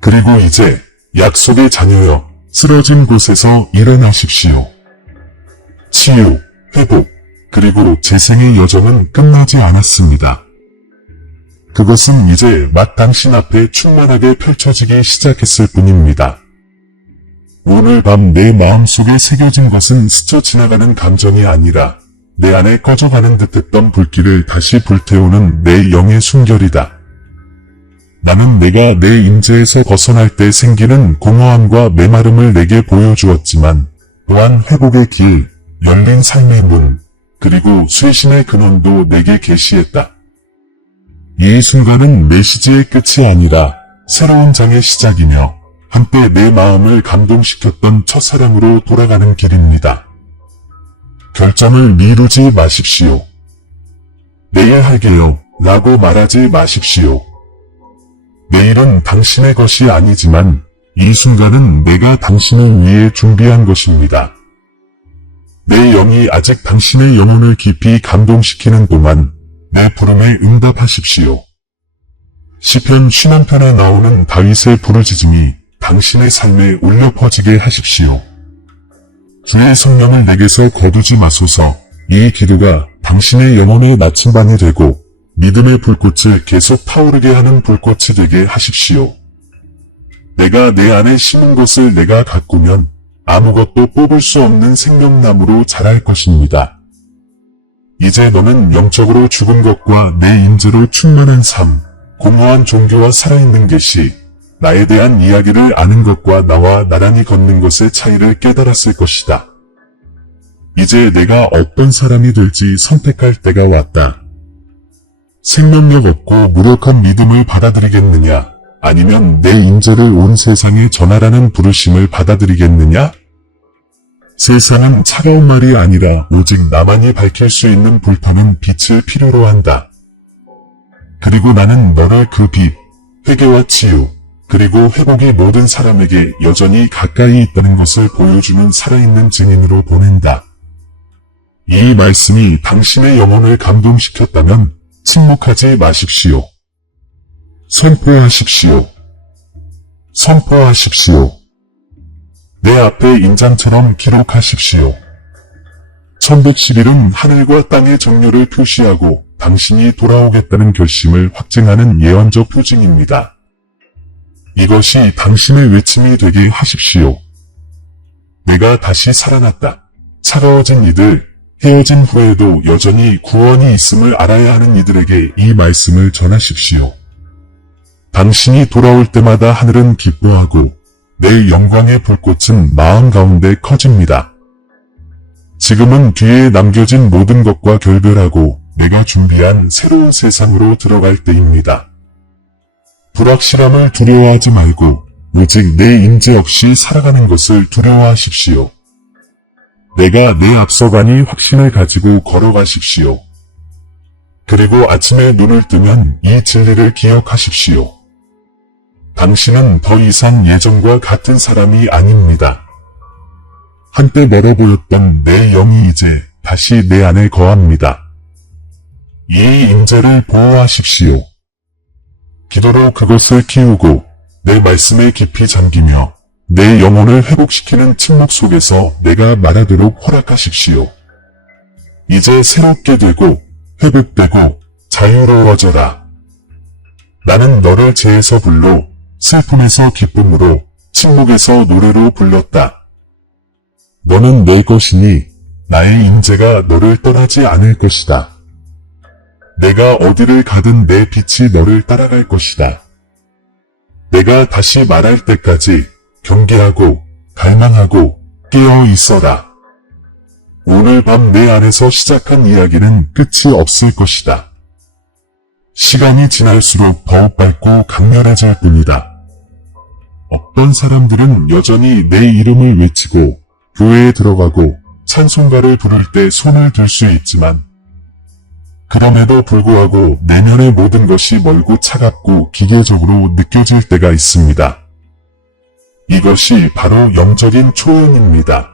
그리고 이제 약속의 자녀여, 쓰러진 곳에서 일어나십시오. 치유, 회복, 그리고 재생의 여정은 끝나지 않았습니다. 그것은 이제 막 당신 앞에 충만하게 펼쳐지기 시작했을 뿐입니다. 오늘 밤 내 마음속에 새겨진 것은 스쳐 지나가는 감정이 아니라 내 안에 꺼져가는 듯했던 불길을 다시 불태우는 내 영의 순결이다. 나는 내가 내 임재에서 벗어날 때 생기는 공허함과 메마름을 내게 보여주었지만 또한 회복의 길, 열린 삶의 문, 그리고 쇄신의 근원도 내게 계시했다. 이 순간은 메시지의 끝이 아니라 새로운 장의 시작이며 한때 내 마음을 감동시켰던 첫사랑으로 돌아가는 길입니다. 결정을 미루지 마십시오. 내일 할게요 라고 말하지 마십시오. 내일은 당신의 것이 아니지만 이 순간은 내가 당신을 위해 준비한 것입니다. 내 영이 아직 당신의 영혼을 깊이 감동시키는 동안 내 부름에 응답하십시오. 시편 51편에 나오는 다윗의 부르짖음이 당신의 삶에 울려 퍼지게 하십시오. 주의 성령을 내게서 거두지 마소서. 이 기도가 당신의 영혼의 나침반이 되고 믿음의 불꽃을 계속 타오르게 하는 불꽃이 되게 하십시오. 내가 내 안에 심은 것을 내가 가꾸면 아무것도 뽑을 수 없는 생명나무로 자랄 것입니다. 이제 너는 영적으로 죽은 것과 내 임재로 충만한 삶, 공허한 종교와 살아있는 계시, 나에 대한 이야기를 아는 것과 나와 나란히 걷는 것의 차이를 깨달았을 것이다. 이제 내가 어떤 사람이 될지 선택할 때가 왔다. 생명력 없고 무력한 믿음을 받아들이겠느냐, 아니면 내 임재를 온 세상에 전하라는 부르심을 받아들이겠느냐? 세상은 차가운 말이 아니라 오직 나만이 밝힐 수 있는 불타는 빛을 필요로 한다. 그리고 나는 너를 그 빛, 회개와 치유, 그리고 회복이 모든 사람에게 여전히 가까이 있다는 것을 보여주는 살아있는 증인으로 보낸다. 이 말씀이 당신의 영혼을 감동시켰다면 침묵하지 마십시오. 선포하십시오. 선포하십시오. 내 앞에 인장처럼 기록하십시오. 1111은 하늘과 땅의 정렬을 표시하고 당신이 돌아오겠다는 결심을 확증하는 예언적 표징입니다. 이것이 당신의 외침이 되게 하십시오. 내가 다시 살아났다. 차가워진 이들, 헤어진 후에도 여전히 구원이 있음을 알아야 하는 이들에게 이 말씀을 전하십시오. 당신이 돌아올 때마다 하늘은 기뻐하고 내 영광의 불꽃은 마음 가운데 커집니다. 지금은 뒤에 남겨진 모든 것과 결별하고 내가 준비한 새로운 세상으로 들어갈 때입니다. 불확실함을 두려워하지 말고 오직 내 임재 없이 살아가는 것을 두려워하십시오. 내가 내 앞서가니 확신을 가지고 걸어가십시오. 그리고 아침에 눈을 뜨면 이 진리를 기억하십시오. 당신은 더 이상 예전과 같은 사람이 아닙니다. 한때 멀어 보였던 내 영이 이제 다시 내 안에 거합니다. 이 임재를 보호하십시오. 기도로 그것을 키우고 내 말씀에 깊이 잠기며 내 영혼을 회복시키는 침묵 속에서 내가 말하도록 허락하십시오. 이제 새롭게 되고 회복되고 자유로워져라. 나는 너를 죄에서 불로, 슬픔에서 기쁨으로, 침묵에서 노래로 불렀다. 너는 내 것이니 나의 임재가 너를 떠나지 않을 것이다. 내가 어디를 가든 내 빛이 너를 따라갈 것이다. 내가 다시 말할 때까지 경계하고 갈망하고 깨어 있어라. 오늘 밤 내 안에서 시작한 이야기는 끝이 없을 것이다. 시간이 지날수록 더욱 밝고 강렬해질 뿐이다. 어떤 사람들은 여전히 내 이름을 외치고 교회에 들어가고 찬송가를 부를 때 손을 들 수 있지만 그럼에도 불구하고 내면의 모든 것이 멀고 차갑고 기계적으로 느껴질 때가 있습니다. 이것이 바로 영적인 초연입니다.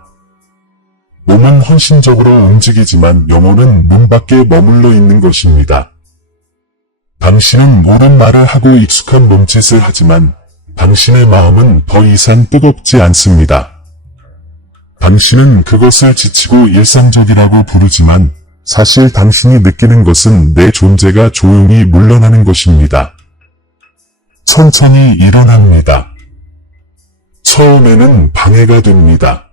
몸은 헌신적으로 움직이지만 영혼은 문 밖에 머물러 있는 것입니다. 당신은 옳은 말을 하고 익숙한 몸짓을 하지만 당신의 마음은 더 이상 뜨겁지 않습니다. 당신은 그것을 지치고 일상적이라고 부르지만 사실 당신이 느끼는 것은 내 존재가 조용히 물러나는 것입니다. 천천히 일어납니다. 처음에는 방해가 됩니다.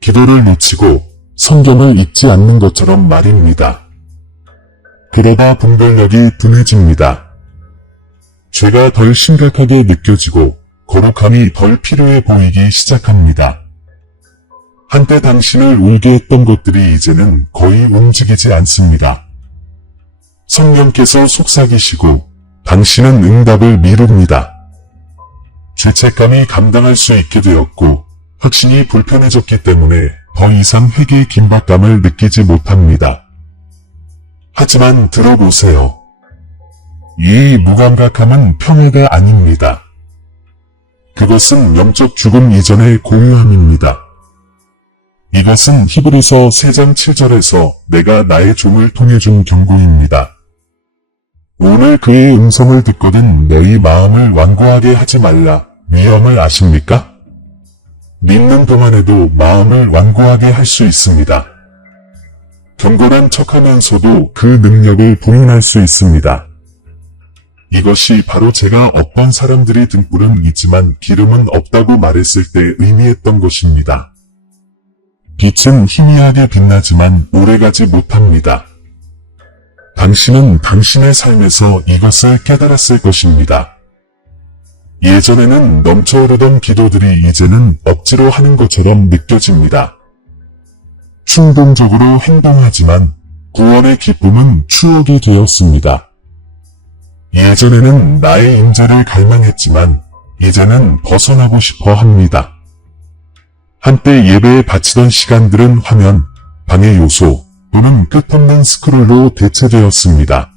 기도를 놓치고 성경을 읽지 않는 것처럼 말입니다. 그러다 분별력이 둔해집니다. 죄가 덜 심각하게 느껴지고 거룩함이 덜 필요해 보이기 시작합니다. 한때 당신을 울게 했던 것들이 이제는 거의 움직이지 않습니다. 성령께서 속삭이시고 당신은 응답을 미룹니다. 죄책감이 감당할 수 있게 되었고 확신이 불편해졌기 때문에 더 이상 회개의 긴박감을 느끼지 못합니다. 하지만 들어보세요. 이 무감각함은 평화가 아닙니다. 그것은 영적 죽음 이전의 고요함입니다. 이것은 히브리서 3장 7절에서 내가 나의 종을 통해 준 경고입니다. 오늘 그의 음성을 듣거든 너희 마음을 완고하게 하지 말라. 위험을 아십니까? 믿는 동안에도 마음을 완고하게 할 수 있습니다. 경건한 척하면서도 그 능력을 부인할 수 있습니다. 이것이 바로 제가 어떤 사람들이 등불은 있지만 기름은 없다고 말했을 때 의미했던 것입니다. 빛은 희미하게 빛나지만 오래가지 못합니다. 당신은 당신의 삶에서 이것을 깨달았을 것입니다. 예전에는 넘쳐흐르던 기도들이 이제는 억지로 하는 것처럼 느껴집니다. 충동적으로 행동하지만 구원의 기쁨은 추억이 되었습니다. 예전에는 나의 임재를 갈망했지만 이제는 벗어나고 싶어 합니다. 한때 예배에 바치던 시간들은 화면, 방해 요소 또는 끝없는 스크롤로 대체되었습니다.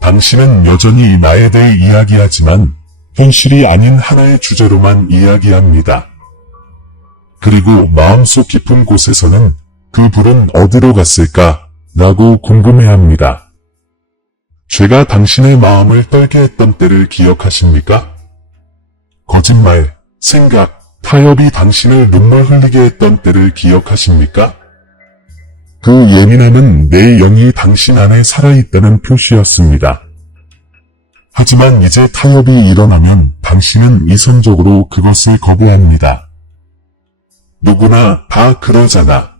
당신은 여전히 나에 대해 이야기하지만 현실이 아닌 하나의 주제로만 이야기합니다. 그리고 마음속 깊은 곳에서는 그 불은 어디로 갔을까? 라고 궁금해합니다. 죄가 당신의 마음을 떨게 했던 때를 기억하십니까? 거짓말, 생각, 타협이 당신을 눈물 흘리게 했던 때를 기억하십니까? 그 예민함은 내 영이 당신 안에 살아있다는 표시였습니다. 하지만 이제 타협이 일어나면 당신은 이성적으로 그것을 거부합니다. 누구나 다 그러잖아.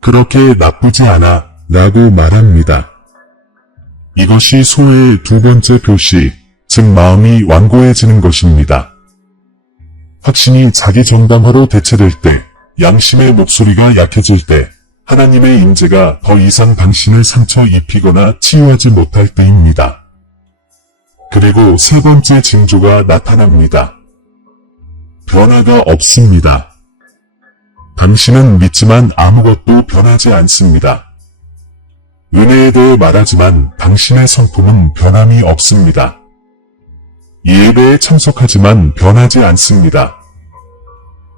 그렇게 나쁘지 않아 라고 말합니다. 이것이 소외의 두 번째 표시, 즉 마음이 완고해지는 것입니다. 확신이 자기 정당화로 대체될 때, 양심의 목소리가 약해질 때, 하나님의 임재가 더 이상 당신을 상처 입히거나 치유하지 못할 때입니다. 그리고 세 번째 징조가 나타납니다. 변화가 없습니다. 당신은 믿지만 아무것도 변하지 않습니다. 은혜에 대해 말하지만 당신의 성품은 변함이 없습니다. 예배에 참석하지만 변하지 않습니다.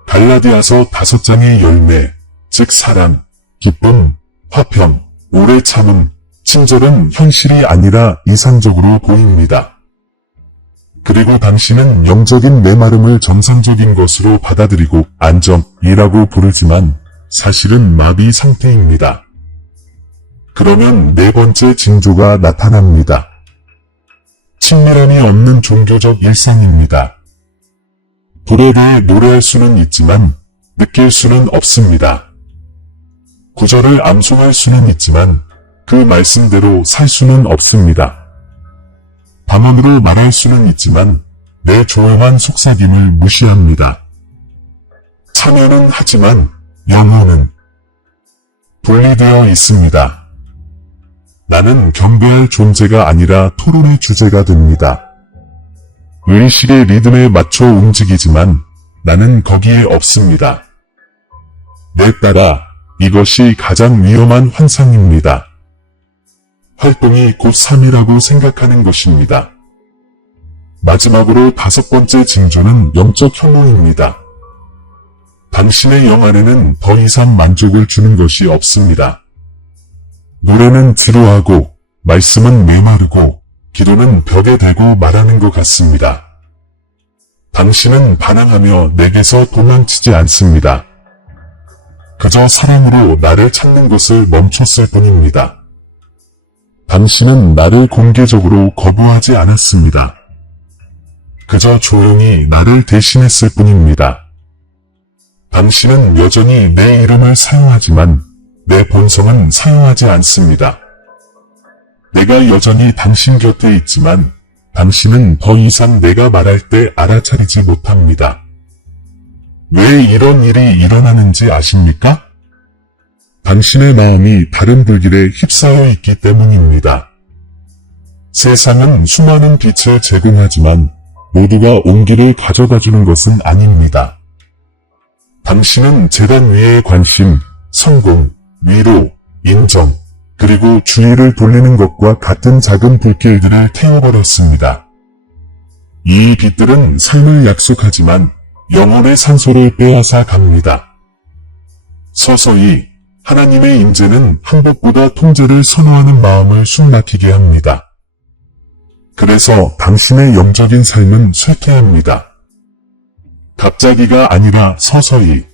갈라디아서 5장의 열매, 즉 사랑, 기쁨, 화평, 오래 참음, 친절은 현실이 아니라 이상적으로 보입니다. 그리고 당신은 영적인 메마름을 정상적인 것으로 받아들이고 안정이라고 부르지만 사실은 마비 상태입니다. 그러면 네 번째 징조가 나타납니다. 친밀함이 없는 종교적 일상입니다. 불에 대해 노래할 수는 있지만 느낄 수는 없습니다. 구절을 암송할 수는 있지만 그 말씀대로 살 수는 없습니다. 방언으로 말할 수는 있지만 내 조용한 속삭임을 무시합니다. 참여는 하지만 영혼은 분리되어 있습니다. 나는 경배할 존재가 아니라 토론의 주제가 됩니다. 의식의 리듬에 맞춰 움직이지만 나는 거기에 없습니다. 내 딸아, 이것이 가장 위험한 환상입니다. 활동이 곧 3이라고 생각하는 것입니다. 마지막으로 5번째 징조는 영적 혐오입니다. 당신의 영 안에는 더 이상 만족을 주는 것이 없습니다. 노래는 지루하고, 말씀은 메마르고, 기도는 벽에 대고 말하는 것 같습니다. 당신은 반항하며 내게서 도망치지 않습니다. 그저 사랑으로 나를 찾는 것을 멈췄을 뿐입니다. 당신은 나를 공개적으로 거부하지 않았습니다. 그저 조용히 나를 대신했을 뿐입니다. 당신은 여전히 내 이름을 사용하지만 내 본성은 사용하지 않습니다. 내가 여전히 당신 곁에 있지만 당신은 더 이상 내가 말할 때 알아차리지 못합니다. 왜 이런 일이 일어나는지 아십니까? 당신의 마음이 다른 불길에 휩싸여 있기 때문입니다. 세상은 수많은 빛을 제공하지만 모두가 온기를 가져다 주는 것은 아닙니다. 당신은 재단 위의 관심, 성공, 위로, 인정, 그리고 주의를 돌리는 것과 같은 작은 불길들을 태워버렸습니다. 이 빛들은 삶을 약속하지만 영혼의 산소를 빼앗아 갑니다. 서서히 하나님의 임재는 항복보다 통제를 선호하는 마음을 숨막히게 합니다. 그래서 당신의 영적인 삶은 쇠퇴합니다. 갑자기가 아니라 서서히.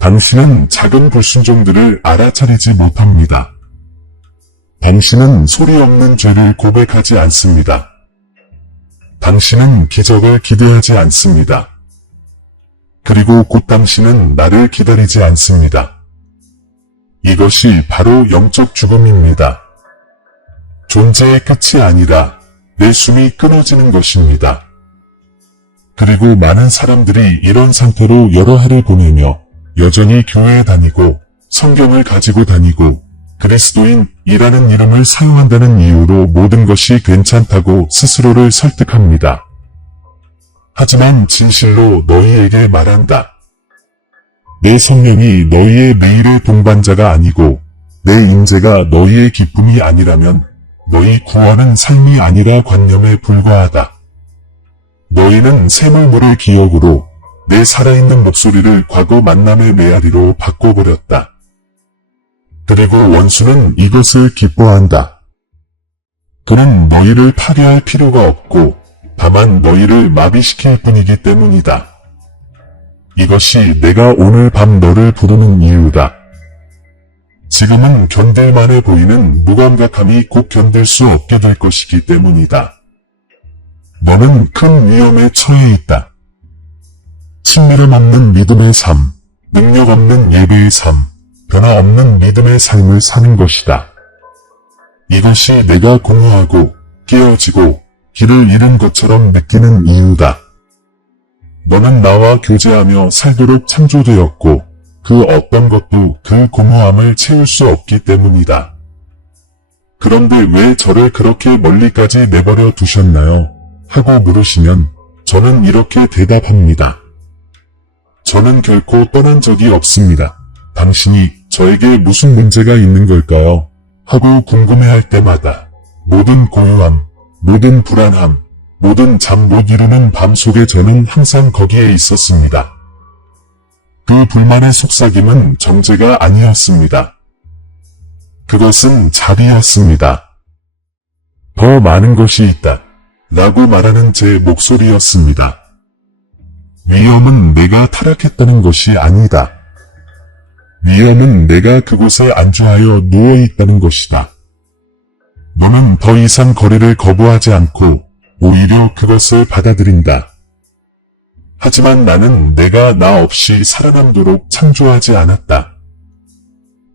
당신은 작은 불순종들을 알아차리지 못합니다. 당신은 소리 없는 죄를 고백하지 않습니다. 당신은 기적을 기대하지 않습니다. 그리고 곧 당신은 나를 기다리지 않습니다. 이것이 바로 영적 죽음입니다. 존재의 끝이 아니라 내 숨이 끊어지는 것입니다. 그리고 많은 사람들이 이런 상태로 여러 해를 보내며 여전히 교회에 다니고 성경을 가지고 다니고 그리스도인이라는 이름을 사용한다는 이유로 모든 것이 괜찮다고 스스로를 설득합니다. 하지만 진실로 너희에게 말한다. 내 성령이 너희의 매일의 동반자가 아니고 내 임재가 너희의 기쁨이 아니라면 너희 구원은 삶이 아니라 관념에 불과하다. 너희는 샘물물의 기억으로 내 살아있는 목소리를 과거 만남의 메아리로 바꿔버렸다. 그리고 원수는 이것을 기뻐한다. 그는 너희를 파괴할 필요가 없고 다만 너희를 마비시킬 뿐이기 때문이다. 이것이 내가 오늘 밤 너를 부르는 이유다. 지금은 견딜만해 보이는 무감각함이 곧 견딜 수 없게 될 것이기 때문이다. 너는 큰 위험에 처해 있다. 친밀함 없는 믿음의 삶, 능력 없는 예배의 삶, 변화 없는 믿음의 삶을 사는 것이다. 이것이 내가 공허하고 깨어지고 길을 잃은 것처럼 느끼는 이유다. 너는 나와 교제하며 살도록 창조되었고 그 어떤 것도 그 공허함을 채울 수 없기 때문이다. 그런데 왜 저를 그렇게 멀리까지 내버려 두셨나요? 하고 물으시면 저는 이렇게 대답합니다. 저는 결코 떠난 적이 없습니다. 당신이 저에게 무슨 문제가 있는 걸까요? 하고 궁금해할 때마다 모든 고요함, 모든 불안함, 모든 잠 못 이루는 밤 속에 저는 항상 거기에 있었습니다. 그 불만의 속삭임은 정죄가 아니었습니다. 그것은 자비였습니다. 더 많은 것이 있다. 라고 말하는 제 목소리였습니다. 위험은 내가 타락했다는 것이 아니다. 위험은 내가 그곳에 안주하여 누워있다는 것이다. 너는 더 이상 거리를 거부하지 않고 오히려 그것을 받아들인다. 하지만 나는 내가 나 없이 살아남도록 창조하지 않았다.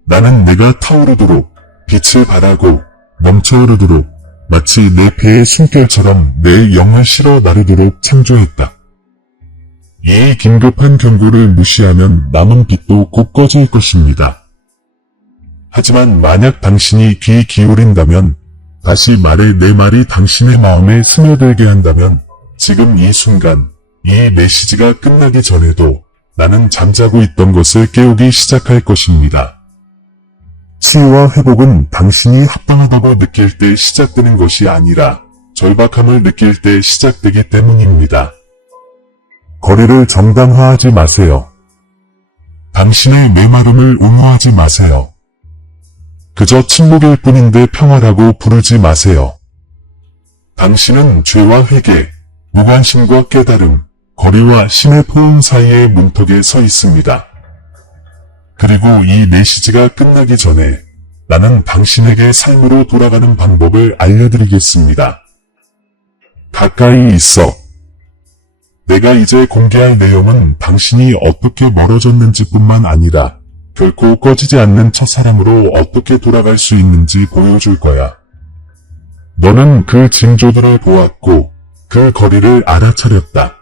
나는 내가 타오르도록 빛을 발하고 넘쳐흐르도록 마치 내 폐의 숨결처럼 내 영을 실어 나르도록 창조했다. 이 긴급한 경고를 무시하면 남은 빛도 곧 꺼질 것입니다. 하지만 만약 당신이 귀 기울인다면, 다시 말해 내 말이 당신의 마음에 스며들게 한다면, 지금 이 순간, 이 메시지가 끝나기 전에도 나는 잠자고 있던 것을 깨우기 시작할 것입니다. 치유와 회복은 당신이 합당하다고 느낄 때 시작되는 것이 아니라 절박함을 느낄 때 시작되기 때문입니다. 거리를 정당화하지 마세요. 당신의 메마름을 옹호하지 마세요. 그저 침묵일 뿐인데 평화라고 부르지 마세요. 당신은 죄와 회개, 무관심과 깨달음, 거리와 신의 포옹 사이의 문턱에 서 있습니다. 그리고 이 메시지가 끝나기 전에 나는 당신에게 삶으로 돌아가는 방법을 알려드리겠습니다. 가까이 있어. 내가 이제 공개할 내용은 당신이 어떻게 멀어졌는지뿐만 아니라 결코 꺼지지 않는 첫사랑으로 어떻게 돌아갈 수 있는지 보여줄 거야. 너는 그 징조들을 보았고 그 거리를 알아차렸다.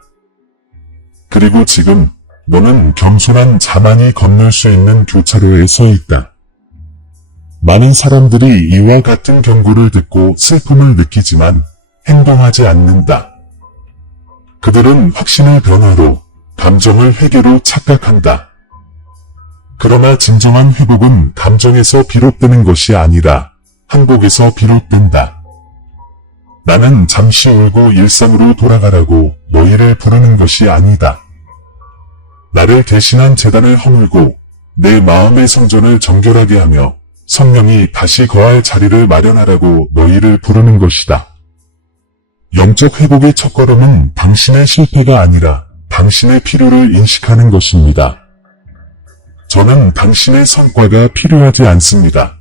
그리고 지금 너는 겸손한 자만이 건널 수 있는 교차로에 서 있다. 많은 사람들이 이와 같은 경고를 듣고 슬픔을 느끼지만 행동하지 않는다. 그들은 확신을 변화로, 감정을 회개로 착각한다. 그러나 진정한 회복은 감정에서 비롯되는 것이 아니라 항복에서 비롯된다. 나는 잠시 울고 일상으로 돌아가라고 너희를 부르는 것이 아니다. 나를 대신한 제단을 허물고 내 마음의 성전을 정결하게 하며 성령이 다시 거할 자리를 마련하라고 너희를 부르는 것이다. 영적 회복의 첫걸음은 당신의 실패가 아니라 당신의 필요를 인식하는 것입니다. 저는 당신의 성과가 필요하지 않습니다.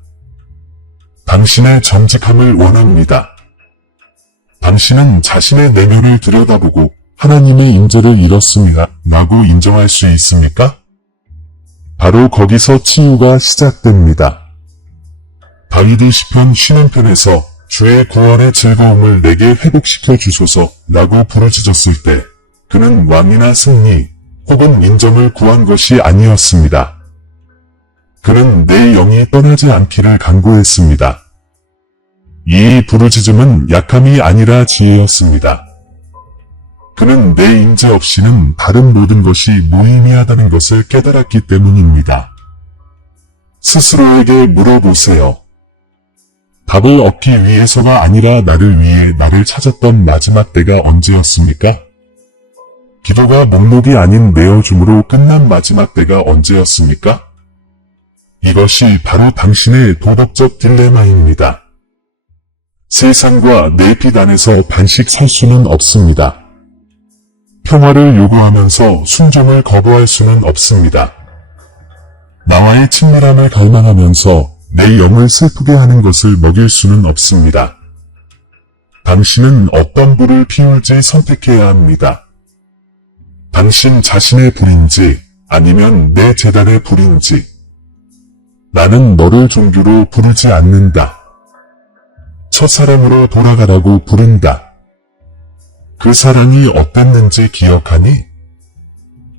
당신의 정직함을 원합니다. 당신은 자신의 내면을 들여다보고 하나님의 임재를 잃었습니다. 라고 인정할 수 있습니까? 바로 거기서 치유가 시작됩니다. 다윗이 시편 50편에서 주의 구원의 즐거움을 내게 회복시켜 주소서 라고 부르짖었을 때 그는 왕이나 승리 혹은 인정을 구한 것이 아니었습니다. 그는 내 영이 떠나지 않기를 간구했습니다. 이 부르짖음은 약함이 아니라 지혜였습니다. 그는 내 임재 없이는 다른 모든 것이 무의미하다는 것을 깨달았기 때문입니다. 스스로에게 물어보세요. 답을 얻기 위해서가 아니라 나를 위해 나를 찾았던 마지막 때가 언제였습니까? 기도가 목록이 아닌 내어줌으로 끝난 마지막 때가 언제였습니까? 이것이 바로 당신의 도덕적 딜레마입니다. 세상과 내 빛 안에서 반씩 살 수는 없습니다. 평화를 요구하면서 순종을 거부할 수는 없습니다. 나와의 친밀함을 갈망하면서 내 영을 슬프게 하는 것을 먹일 수는 없습니다. 당신은 어떤 불을 피울지 선택해야 합니다. 당신 자신의 불인지 아니면 내 재단의 불인지. 나는 너를 종교로 부르지 않는다. 첫사랑으로 돌아가라고 부른다. 그 사랑이 어땠는지 기억하니?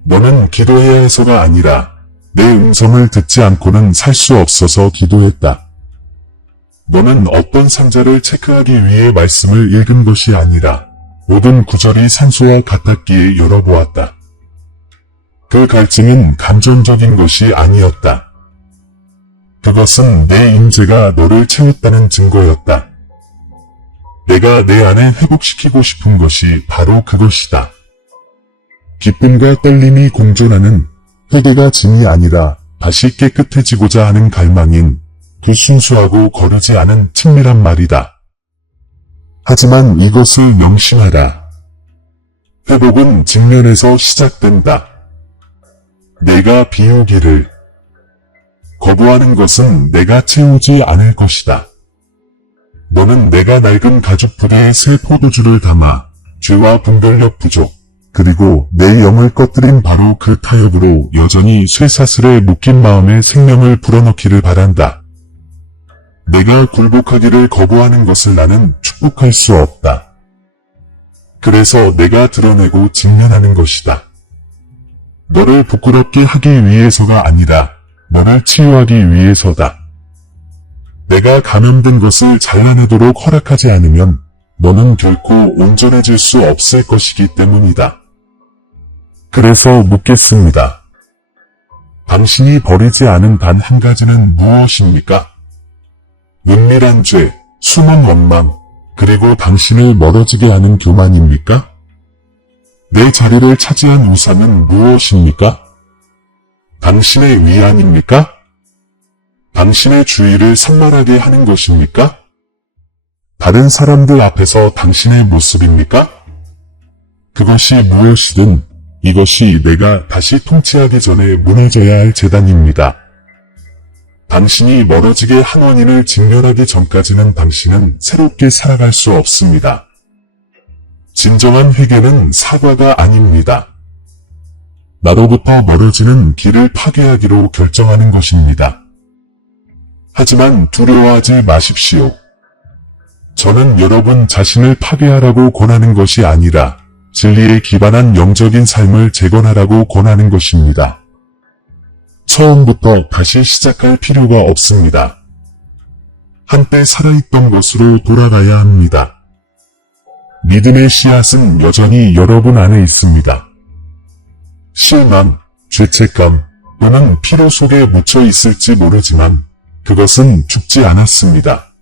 너는 기도해야 해서가 아니라 내 음성을 듣지 않고는 살 수 없어서 기도했다. 너는 어떤 상자를 체크하기 위해 말씀을 읽은 것이 아니라 모든 구절이 산소와 같았기에 열어보았다. 그 갈증은 감정적인 것이 아니었다. 그것은 내 임재가 너를 채웠다는 증거였다. 내가 내 안에 회복시키고 싶은 것이 바로 그것이다. 기쁨과 떨림이 공존하는 회개가 짐이 아니라 다시 깨끗해지고자 하는 갈망인 그 순수하고 거르지 않은 친밀한 말이다. 하지만 이것을 명심하라. 회복은 직면에서 시작된다. 내가 비우기를 거부하는 것은 내가 채우지 않을 것이다. 너는 내가 낡은 가죽 부대에 새 포도주를 담아 죄와 분별력 부족 그리고 내 영을 꺼뜨린 바로 그 타협으로 여전히 쇠사슬에 묶인 마음에 생명을 불어넣기를 바란다. 내가 굴복하기를 거부하는 것을 나는 축복할 수 없다. 그래서 내가 드러내고 직면하는 것이다. 너를 부끄럽게 하기 위해서가 아니라 너를 치유하기 위해서다. 내가 감염된 것을 잘라내도록 허락하지 않으면 너는 결코 온전해질 수 없을 것이기 때문이다. 그래서 묻겠습니다. 당신이 버리지 않은 단 한 가지는 무엇입니까? 은밀한 죄, 숨은 원망, 그리고 당신을 멀어지게 하는 교만입니까? 내 자리를 차지한 우상은 무엇입니까? 당신의 위안입니까? 당신의 주의를 산만하게 하는 것입니까? 다른 사람들 앞에서 당신의 모습입니까? 그것이 무엇이든 이것이 내가 다시 통치하기 전에 무너져야 할 재단입니다. 당신이 멀어지게 한 원인을 직면하기 전까지는 당신은 새롭게 살아갈 수 없습니다. 진정한 회개는 사과가 아닙니다. 나로부터 멀어지는 길을 파괴하기로 결정하는 것입니다. 하지만 두려워하지 마십시오. 저는 여러분 자신을 파괴하라고 권하는 것이 아니라 진리에 기반한 영적인 삶을 재건하라고 권하는 것입니다. 처음부터 다시 시작할 필요가 없습니다. 한때 살아있던 곳으로 돌아가야 합니다. 믿음의 씨앗은 여전히 여러분 안에 있습니다. 실망, 죄책감 또는 피로 속에 묻혀 있을지 모르지만 그것은 죽지 않았습니다.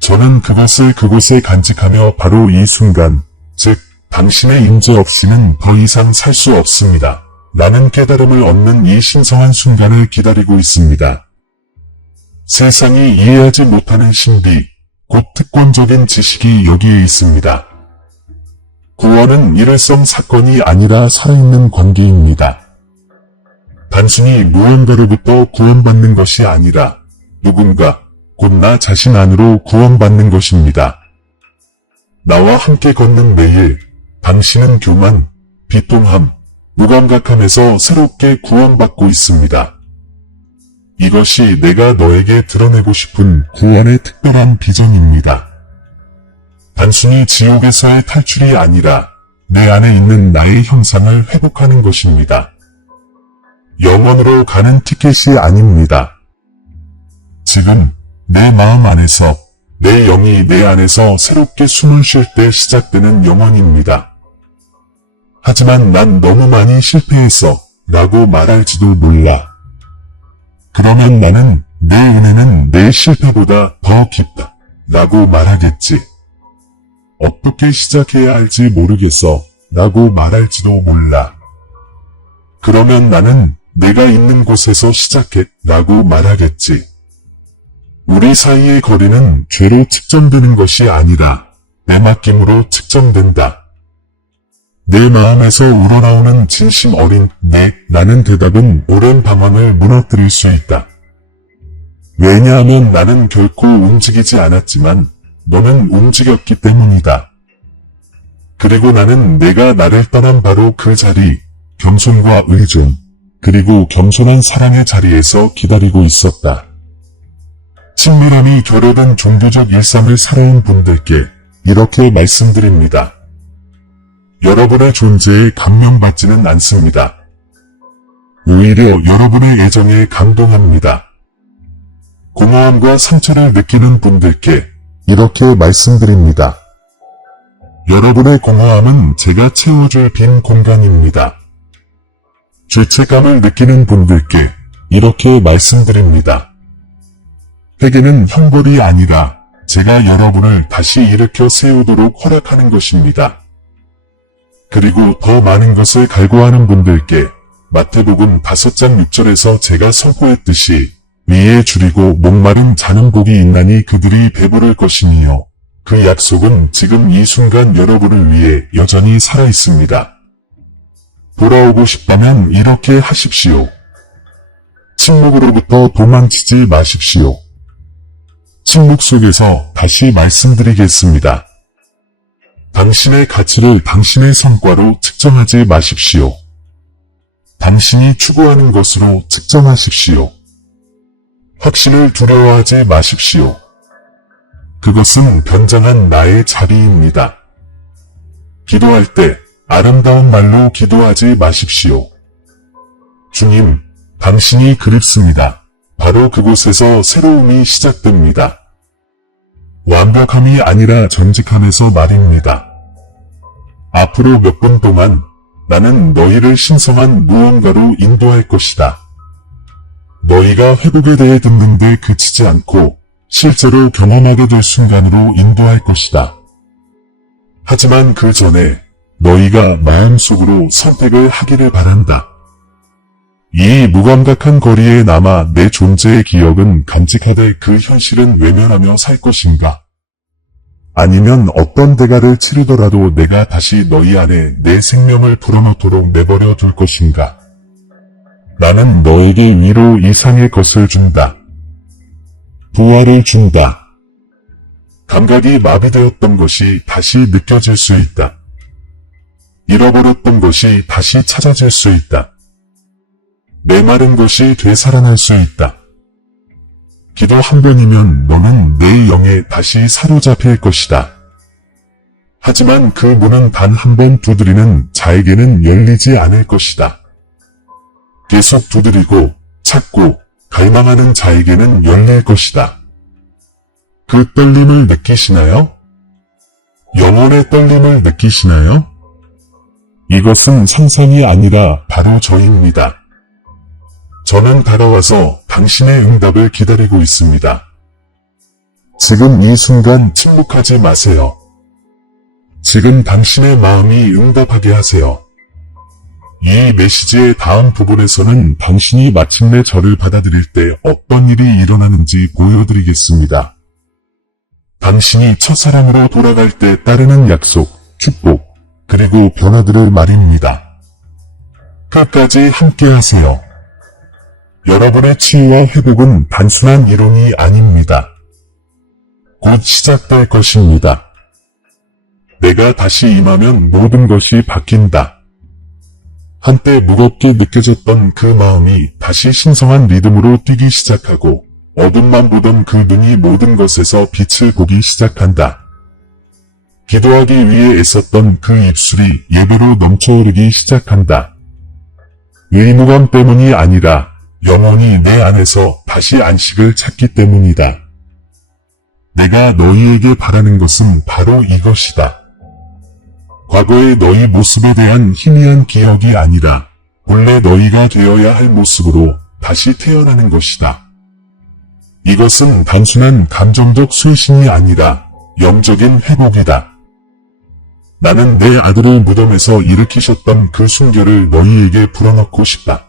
저는 그것을 그곳에 간직하며 바로 이 순간, 즉 당신의 임재 없이는 더 이상 살 수 없습니다. 라는 깨달음을 얻는 이 신성한 순간을 기다리고 있습니다. 세상이 이해하지 못하는 신비, 곧 특권적인 지식이 여기에 있습니다. 구원은 일회성 사건이 아니라 살아있는 관계입니다. 단순히 무언가로부터 구원받는 것이 아니라 누군가, 곧 나 자신 안으로 구원받는 것입니다. 나와 함께 걷는 매일, 당신은 교만, 비통함, 무감각함에서 새롭게 구원받고 있습니다. 이것이 내가 너에게 드러내고 싶은 구원의 특별한 비전입니다. 단순히 지옥에서의 탈출이 아니라 내 안에 있는 나의 형상을 회복하는 것입니다. 영원으로 가는 티켓이 아닙니다. 지금 내 마음 안에서 내 영이 내 안에서 새롭게 숨을 쉴 때 시작되는 영원입니다. 하지만 난 너무 많이 실패했어 라고 말할지도 몰라. 그러면 나는 내 은혜는 내 실패보다 더 깊다 라고 말하겠지. 어떻게 시작해야 할지 모르겠어 라고 말할지도 몰라. 그러면 나는 내가 있는 곳에서 시작해 라고 말하겠지. 우리 사이의 거리는 죄로 측정되는 것이 아니라 내 맡김으로 측정된다. 내 마음에서 우러나오는 진심 어린 라는 대답은 오랜 방황을 무너뜨릴 수 있다. 왜냐하면 나는 결코 움직이지 않았지만 너는 움직였기 때문이다. 그리고 나는 내가 나를 떠난 바로 그 자리, 겸손과 의존, 그리고 겸손한 사랑의 자리에서 기다리고 있었다. 친밀함이 결여된 종교적 일상을 살아온 분들께 이렇게 말씀드립니다. 여러분의 존재에 감명받지는 않습니다. 오히려 여러분의 애정에 감동합니다. 공허함과 상처를 느끼는 분들께 이렇게 말씀드립니다. 여러분의 공허함은 제가 채워줄 빈 공간입니다. 죄책감을 느끼는 분들께 이렇게 말씀드립니다. 회개는 형벌이 아니라 제가 여러분을 다시 일으켜 세우도록 허락하는 것입니다. 그리고 더 많은 것을 갈구하는 분들께 마태복음 5장 6절에서 제가 선포했듯이 위에 줄이고 목마른 자는 복이 있나니 그들이 배부를 것이니요. 그 약속은 지금 이 순간 여러분을 위해 여전히 살아있습니다. 돌아오고 싶다면 이렇게 하십시오. 침묵으로부터 도망치지 마십시오. 침묵 속에서 다시 말씀드리겠습니다. 당신의 가치를 당신의 성과로 측정하지 마십시오. 당신이 추구하는 것으로 측정하십시오. 확신을 두려워하지 마십시오. 그것은 변장한 나의 자리입니다. 기도할 때 아름다운 말로 기도하지 마십시오. 주님, 당신이 그립습니다. 바로 그곳에서 새로움이 시작됩니다. 완벽함이 아니라 정직함에서 말입니다. 앞으로 몇 분 동안 나는 너희를 신성한 무언가로 인도할 것이다. 너희가 회복에 대해 듣는데 그치지 않고 실제로 경험하게 될 순간으로 인도할 것이다. 하지만 그 전에 너희가 마음속으로 선택을 하기를 바란다. 이 무감각한 거리에 남아 내 존재의 기억은 간직하되 그 현실은 외면하며 살 것인가? 아니면 어떤 대가를 치르더라도 내가 다시 너희 안에 내 생명을 불어넣도록 내버려 둘 것인가? 나는 너에게 위로 이상의 것을 준다. 부활을 준다. 감각이 마비되었던 것이 다시 느껴질 수 있다. 잃어버렸던 것이 다시 찾아질 수 있다. 메마른 것이 되살아날 수 있다. 기도 한 번이면 너는 내 영에 다시 사로잡힐 것이다. 하지만 그 문은 단 한 번 두드리는 자에게는 열리지 않을 것이다. 계속 두드리고 찾고 갈망하는 자에게는 열릴 것이다. 그 떨림을 느끼시나요? 영혼의 떨림을 느끼시나요? 이것은 상상이 아니라 바로 저입니다. 저는 다가와서 당신의 응답을 기다리고 있습니다. 지금 이 순간 침묵하지 마세요. 지금 당신의 마음이 응답하게 하세요. 이 메시지의 다음 부분에서는 당신이 마침내 저를 받아들일 때 어떤 일이 일어나는지 보여드리겠습니다. 당신이 첫사랑으로 돌아갈 때 따르는 약속, 축복, 그리고 변화들을 말입니다. 끝까지 함께하세요. 여러분의 치유와 회복은 단순한 이론이 아닙니다. 곧 시작될 것입니다. 내가 다시 임하면 모든 것이 바뀐다. 한때 무겁게 느껴졌던 그 마음이 다시 신성한 리듬으로 뛰기 시작하고 어둠만 보던 그 눈이 모든 것에서 빛을 보기 시작한다. 기도하기 위해 애썼던 그 입술이 예배로 넘쳐흐르기 시작한다. 의무감 때문이 아니라 영혼이 내 안에서 다시 안식을 찾기 때문이다. 내가 너희에게 바라는 것은 바로 이것이다. 과거의 너희 모습에 대한 희미한 기억이 아니라 본래 너희가 되어야 할 모습으로 다시 태어나는 것이다. 이것은 단순한 감정적 쇄신이 아니라 영적인 회복이다. 나는 내 아들을 무덤에서 일으키셨던 그 순결을 너희에게 불어넣고 싶다.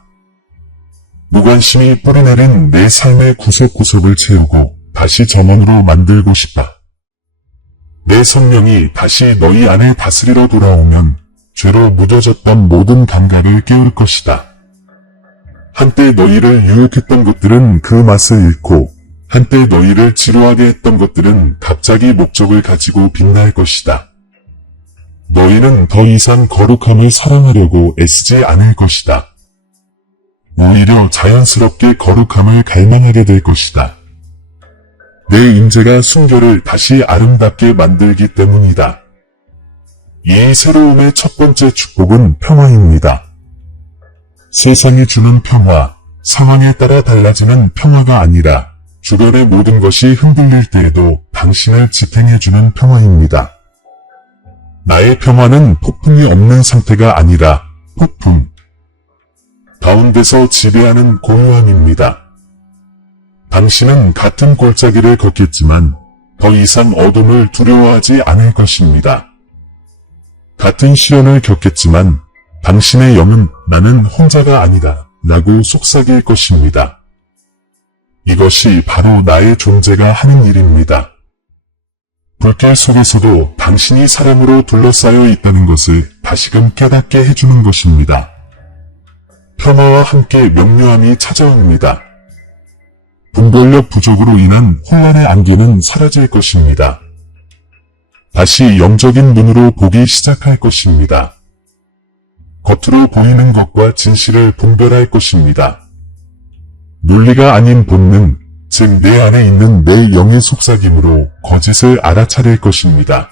무관심이 뿌리내린 내 삶의 구석구석을 채우고 다시 점원으로 만들고 싶다. 내 성령이 다시 너희 안에 다스리러 돌아오면 죄로 묻어졌던 모든 감각을 깨울 것이다. 한때 너희를 유혹했던 것들은 그 맛을 잃고 한때 너희를 지루하게 했던 것들은 갑자기 목적을 가지고 빛날 것이다. 너희는 더 이상 거룩함을 사랑하려고 애쓰지 않을 것이다. 오히려 자연스럽게 거룩함을 갈망하게 될 것이다. 내 임재가 순결을 다시 아름답게 만들기 때문이다. 이 새로움의 첫 번째 축복은 평화입니다. 세상이 주는 평화, 상황에 따라 달라지는 평화가 아니라 주변의 모든 것이 흔들릴 때에도 당신을 지탱해주는 평화입니다. 나의 평화는 폭풍이 없는 상태가 아니라 폭풍 가운데서 지배하는 고요함입니다. 당신은 같은 골짜기를 걷겠지만 더 이상 어둠을 두려워하지 않을 것입니다. 같은 시련을 겪겠지만 당신의 영은 나는 혼자가 아니다 라고 속삭일 것입니다. 이것이 바로 나의 존재가 하는 일입니다. 불길 속에서도 당신이 사랑으로 둘러싸여 있다는 것을 다시금 깨닫게 해주는 것입니다. 평화와 함께 명료함이 찾아옵니다. 분별력 부족으로 인한 혼란의 안개는 사라질 것입니다. 다시 영적인 눈으로 보기 시작할 것입니다. 겉으로 보이는 것과 진실을 분별할 것입니다. 논리가 아닌 본능, 즉 내 안에 있는 내 영의 속삭임으로 거짓을 알아차릴 것입니다.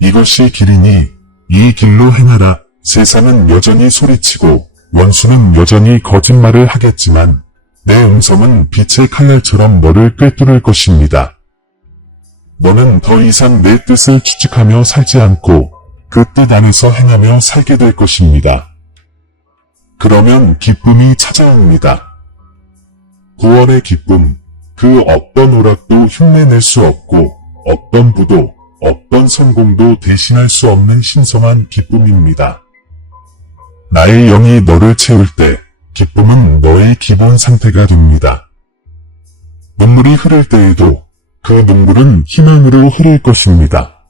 이것이 길이니 이 길로 행하라. 세상은 여전히 소리치고 원수는 여전히 거짓말을 하겠지만 내 음성은 빛의 칼날처럼 너를 꿰뚫을 것입니다. 너는 더 이상 내 뜻을 추측하며 살지 않고 그 뜻 안에서 행하며 살게 될 것입니다. 그러면 기쁨이 찾아옵니다. 구원의 기쁨, 그 어떤 오락도 흉내낼 수 없고 어떤 부도, 어떤 성공도 대신할 수 없는 신성한 기쁨입니다. 나의 영이 너를 채울 때 기쁨은 너의 기본 상태가 됩니다. 눈물이 흐를 때에도 그 눈물은 희망으로 흐를 것입니다.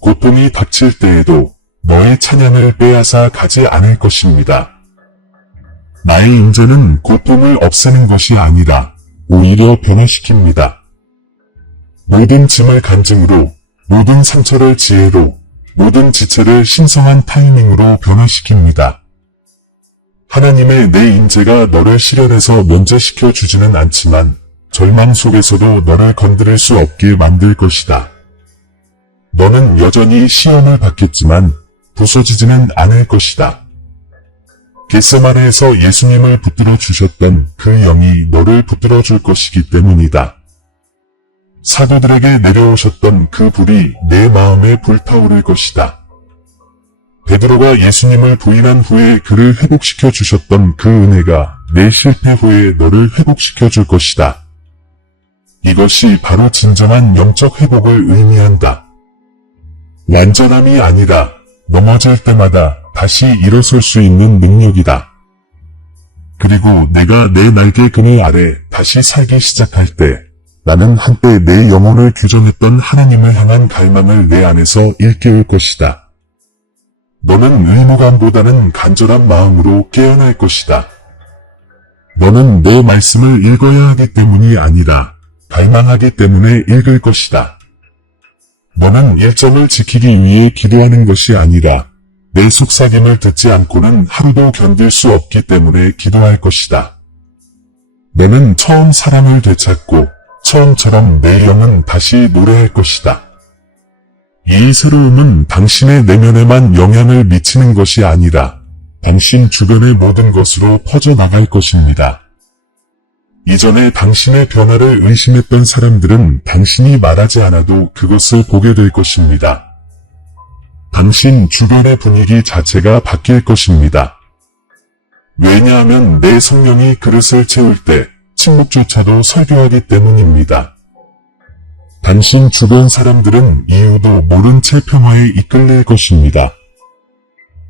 고통이 닥칠 때에도 너의 찬양을 빼앗아 가지 않을 것입니다. 나의 임재는 고통을 없애는 것이 아니라 오히려 변화시킵니다. 모든 짐을 간증으로, 모든 상처를 지혜로, 모든 지체를 신성한 타이밍으로 변화시킵니다. 하나님의 내 임재가 너를 시련에서 면제시켜 주지는 않지만 절망 속에서도 너를 건드릴 수 없게 만들 것이다. 너는 여전히 시험을 받겠지만 부서지지는 않을 것이다. 겟세마네에서 예수님을 붙들어 주셨던 그 영이 너를 붙들어 줄 것이기 때문이다. 사도들에게 내려오셨던 그 불이 내 마음에 불타오를 것이다. 베드로가 예수님을 부인한 후에 그를 회복시켜 주셨던 그 은혜가 내 실패 후에 너를 회복시켜 줄 것이다. 이것이 바로 진정한 영적 회복을 의미한다. 완전함이 아니라 넘어질 때마다 다시 일어설 수 있는 능력이다. 그리고 내가 내 날개 그늘 아래 다시 살기 시작할 때 나는 한때 내 영혼을 규정했던 하나님을 향한 갈망을 내 안에서 일깨울 것이다. 너는 의무감보다는 간절한 마음으로 깨어날 것이다. 너는 내 말씀을 읽어야 하기 때문이 아니라 갈망하기 때문에 읽을 것이다. 너는 일정을 지키기 위해 기도하는 것이 아니라 내 속삭임을 듣지 않고는 하루도 견딜 수 없기 때문에 기도할 것이다. 너는 처음 사람을 되찾고 처음처럼 내 영은 다시 노래할 것이다. 이 새로움은 당신의 내면에만 영향을 미치는 것이 아니라 당신 주변의 모든 것으로 퍼져나갈 것입니다. 이전에 당신의 변화를 의심했던 사람들은 당신이 말하지 않아도 그것을 보게 될 것입니다. 당신 주변의 분위기 자체가 바뀔 것입니다. 왜냐하면 내 성령이 그릇을 채울 때 침묵조차도 설교하기 때문입니다. 당신 주변 사람들은 이유도 모른 채 평화에 이끌릴 것입니다.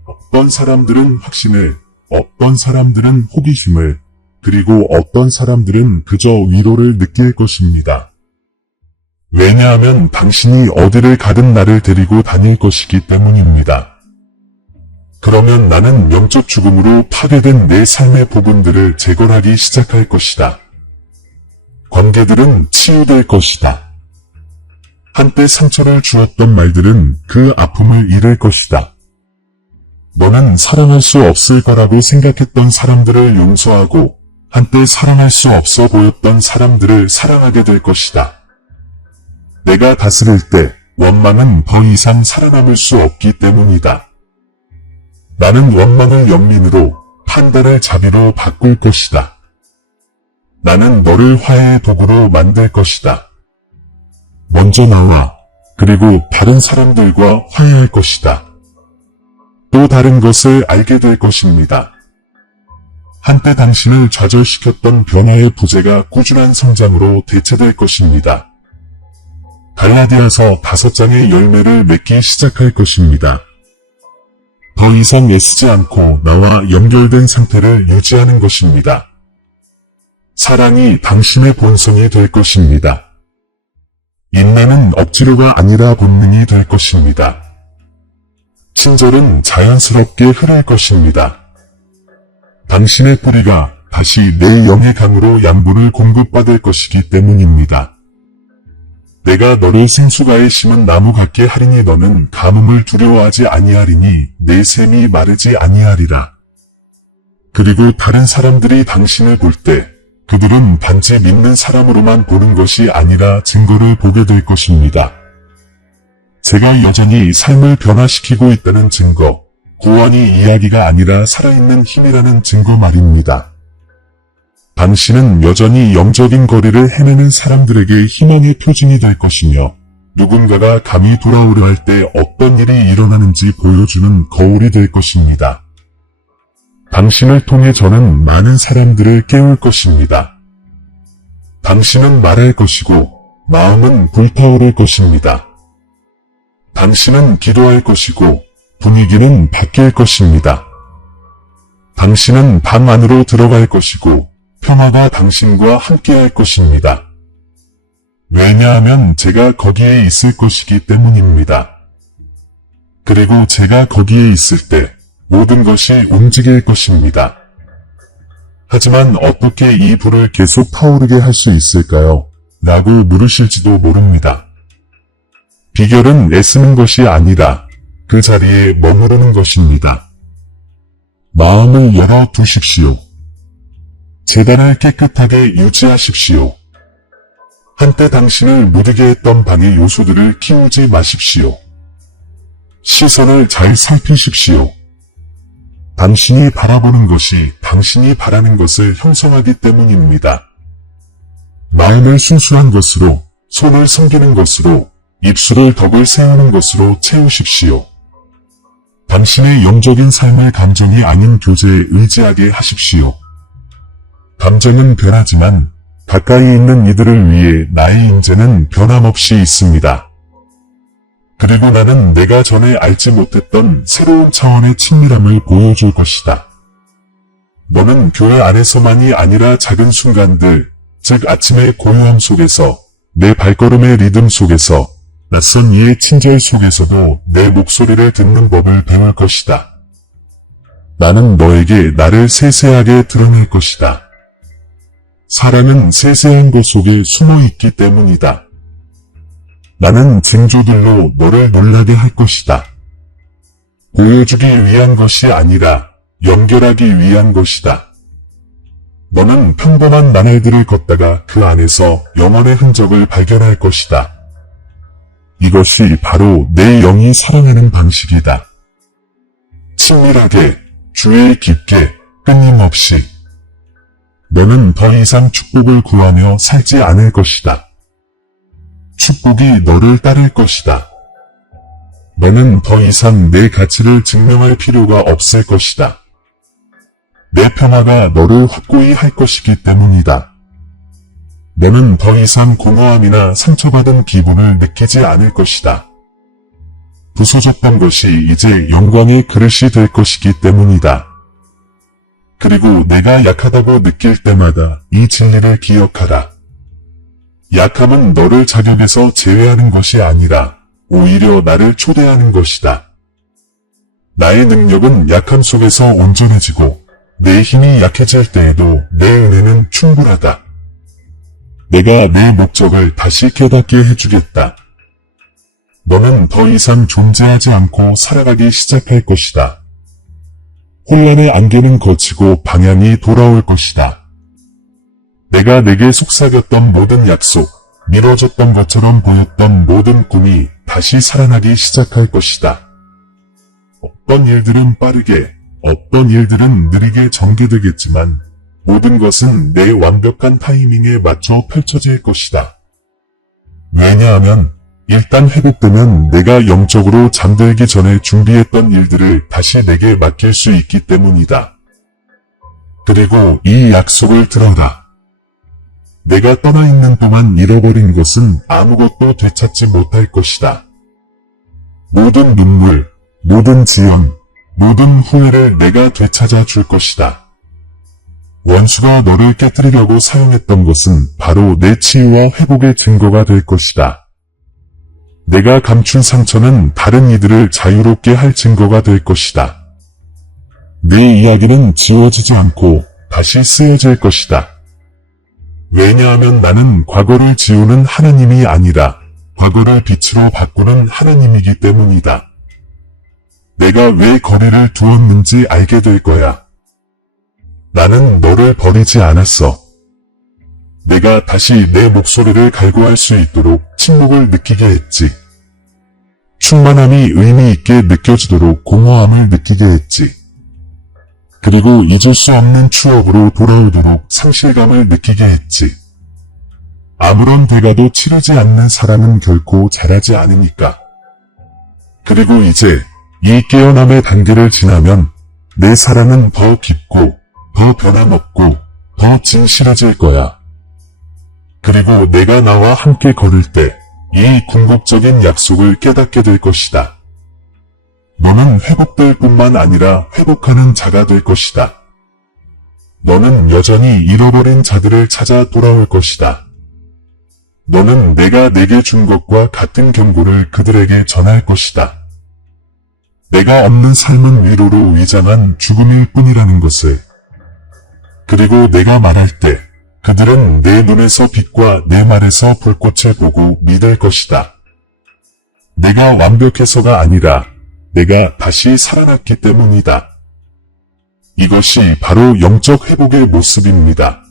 어떤 사람들은 확신을, 어떤 사람들은 호기심을, 그리고 어떤 사람들은 그저 위로를 느낄 것입니다. 왜냐하면 당신이 어디를 가든 나를 데리고 다닐 것이기 때문입니다. 그러면 나는 영적 죽음으로 파괴된 내 삶의 부분들을 재건하기 시작할 것이다. 관계들은 치유될 것이다. 한때 상처를 주었던 말들은 그 아픔을 잃을 것이다. 너는 사랑할 수 없을 거라고 생각했던 사람들을 용서하고 한때 사랑할 수 없어 보였던 사람들을 사랑하게 될 것이다. 내가 다스릴 때 원망은 더 이상 살아남을 수 없기 때문이다. 나는 원망을 연민으로, 판단을 자비로 바꿀 것이다. 나는 너를 화해의 도구로 만들 것이다. 먼저 나와, 그리고 다른 사람들과 화해할 것이다. 또 다른 것을 알게 될 것입니다. 한때 당신을 좌절시켰던 변화의 부재가 꾸준한 성장으로 대체될 것입니다. 갈라디아서 5장의 열매를 맺기 시작할 것입니다. 더 이상 애쓰지 않고 나와 연결된 상태를 유지하는 것입니다. 사랑이 당신의 본성이 될 것입니다. 인내는 억지로가 아니라 본능이 될 것입니다. 친절은 자연스럽게 흐를 것입니다. 당신의 뿌리가 다시 내 영의 강으로 양분을 공급받을 것이기 때문입니다. 내가 너를 생수가에 심은 나무 같게 하리니 너는 가뭄을 두려워하지 아니하리니 내 샘이 마르지 아니하리라. 그리고 다른 사람들이 당신을 볼 때 그들은 단지 믿는 사람으로만 보는 것이 아니라 증거를 보게 될 것입니다. 제가 여전히 삶을 변화시키고 있다는 증거, 구원이 이야기가 아니라 살아있는 힘이라는 증거 말입니다. 당신은 여전히 영적인 거리를 헤매는 사람들에게 희망의 표징이 될 것이며 누군가가 감히 돌아오려 할 때 어떤 일이 일어나는지 보여주는 거울이 될 것입니다. 당신을 통해 저는 많은 사람들을 깨울 것입니다. 당신은 말할 것이고 마음은 불타오를 것입니다. 당신은 기도할 것이고 분위기는 바뀔 것입니다. 당신은 방 안으로 들어갈 것이고 평화가 당신과 함께할 것입니다. 왜냐하면 제가 거기에 있을 것이기 때문입니다. 그리고 제가 거기에 있을 때 모든 것이 움직일 것입니다. 하지만 어떻게 이 불을 계속 타오르게 할 수 있을까요? 라고 물으실지도 모릅니다. 비결은 애쓰는 것이 아니라 그 자리에 머무르는 것입니다. 마음을 열어 두십시오. 재단을 깨끗하게 유지하십시오. 한때 당신을 무디게 했던 방의 요소들을 키우지 마십시오. 시선을 잘 살피십시오. 당신이 바라보는 것이 당신이 바라는 것을 형성하기 때문입니다. 마음을 순수한 것으로, 손을 섬기는 것으로, 입술을 덕을 세우는 것으로 채우십시오. 당신의 영적인 삶을 감정이 아닌 교제에 의지하게 하십시오. 감정은 변하지만 가까이 있는 이들을 위해 나의 인재는 변함없이 있습니다. 그리고 나는 내가 전에 알지 못했던 새로운 차원의 친밀함을 보여줄 것이다. 너는 교회 안에서만이 아니라 작은 순간들, 즉 아침의 고요함 속에서, 내 발걸음의 리듬 속에서, 낯선 이의 친절 속에서도 내 목소리를 듣는 법을 배울 것이다. 나는 너에게 나를 세세하게 드러낼 것이다. 사랑은 세세한 것 속에 숨어 있기 때문이다. 나는 징조들로 너를 놀라게 할 것이다. 보여주기 위한 것이 아니라 연결하기 위한 것이다. 너는 평범한 나날들을 걷다가 그 안에서 영혼의 흔적을 발견할 것이다. 이것이 바로 내 영이 사랑하는 방식이다. 친밀하게, 주의 깊게, 끊임없이. 너는 더 이상 축복을 구하며 살지 않을 것이다. 축복이 너를 따를 것이다. 너는 더 이상 내 가치를 증명할 필요가 없을 것이다. 내 평화가 너를 확고히 할 것이기 때문이다. 너는 더 이상 공허함이나 상처받은 기분을 느끼지 않을 것이다. 부서졌던 것이 이제 영광의 그릇이 될 것이기 때문이다. 그리고 내가 약하다고 느낄 때마다 이 진리를 기억하라. 약함은 너를 자격에서 제외하는 것이 아니라 오히려 나를 초대하는 것이다. 나의 능력은 약함 속에서 온전해지고 내 힘이 약해질 때에도 내 은혜는 충분하다. 내가 내 목적을 다시 깨닫게 해주겠다. 너는 더 이상 존재하지 않고 살아가기 시작할 것이다. 혼란의 안개는 거치고 방향이 돌아올 것이다. 내가 내게 속삭였던 모든 약속, 미뤄졌던 것처럼 보였던 모든 꿈이 다시 살아나기 시작할 것이다. 어떤 일들은 빠르게, 어떤 일들은 느리게 전개되겠지만 모든 것은 내 완벽한 타이밍에 맞춰 펼쳐질 것이다. 왜냐하면 일단 회복되면 내가 영적으로 잠들기 전에 준비했던 일들을 다시 내게 맡길 수 있기 때문이다. 그리고 이 약속을 들어라. 내가 떠나 있는 동안 잃어버린 것은 아무것도 되찾지 못할 것이다. 모든 눈물, 모든 지연, 모든 후회를 내가 되찾아 줄 것이다. 원수가 너를 깨뜨리려고 사용했던 것은 바로 내 치유와 회복의 증거가 될 것이다. 내가 감춘 상처는 다른 이들을 자유롭게 할 증거가 될 것이다. 내 이야기는 지워지지 않고 다시 쓰여질 것이다. 왜냐하면 나는 과거를 지우는 하나님이 아니라 과거를 빛으로 바꾸는 하나님이기 때문이다. 내가 왜 거리를 두었는지 알게 될 거야. 나는 너를 버리지 않았어. 내가 다시 내 목소리를 갈구할 수 있도록 침묵을 느끼게 했지. 충만함이 의미 있게 느껴지도록 공허함을 느끼게 했지. 그리고 잊을 수 없는 추억으로 돌아오도록 상실감을 느끼게 했지. 아무런 대가도 치르지 않는 사람은 결코 자라지 않으니까. 그리고 이제 이 깨어남의 단계를 지나면 내 사랑은 더 깊고 더 변함없고 더 진실해질 거야. 그리고 내가 나와 함께 걸을 때 이 궁극적인 약속을 깨닫게 될 것이다. 너는 회복될 뿐만 아니라 회복하는 자가 될 것이다. 너는 여전히 잃어버린 자들을 찾아 돌아올 것이다. 너는 내가 내게 준 것과 같은 경고를 그들에게 전할 것이다. 내가 없는 삶은 위로로 위장한 죽음일 뿐이라는 것을. 그리고 내가 말할 때 그들은 내 눈에서 빛과 내 말에서 불꽃을 보고 믿을 것이다. 내가 완벽해서가 아니라 내가 다시 살아났기 때문이다. 이것이 바로 영적 회복의 모습입니다.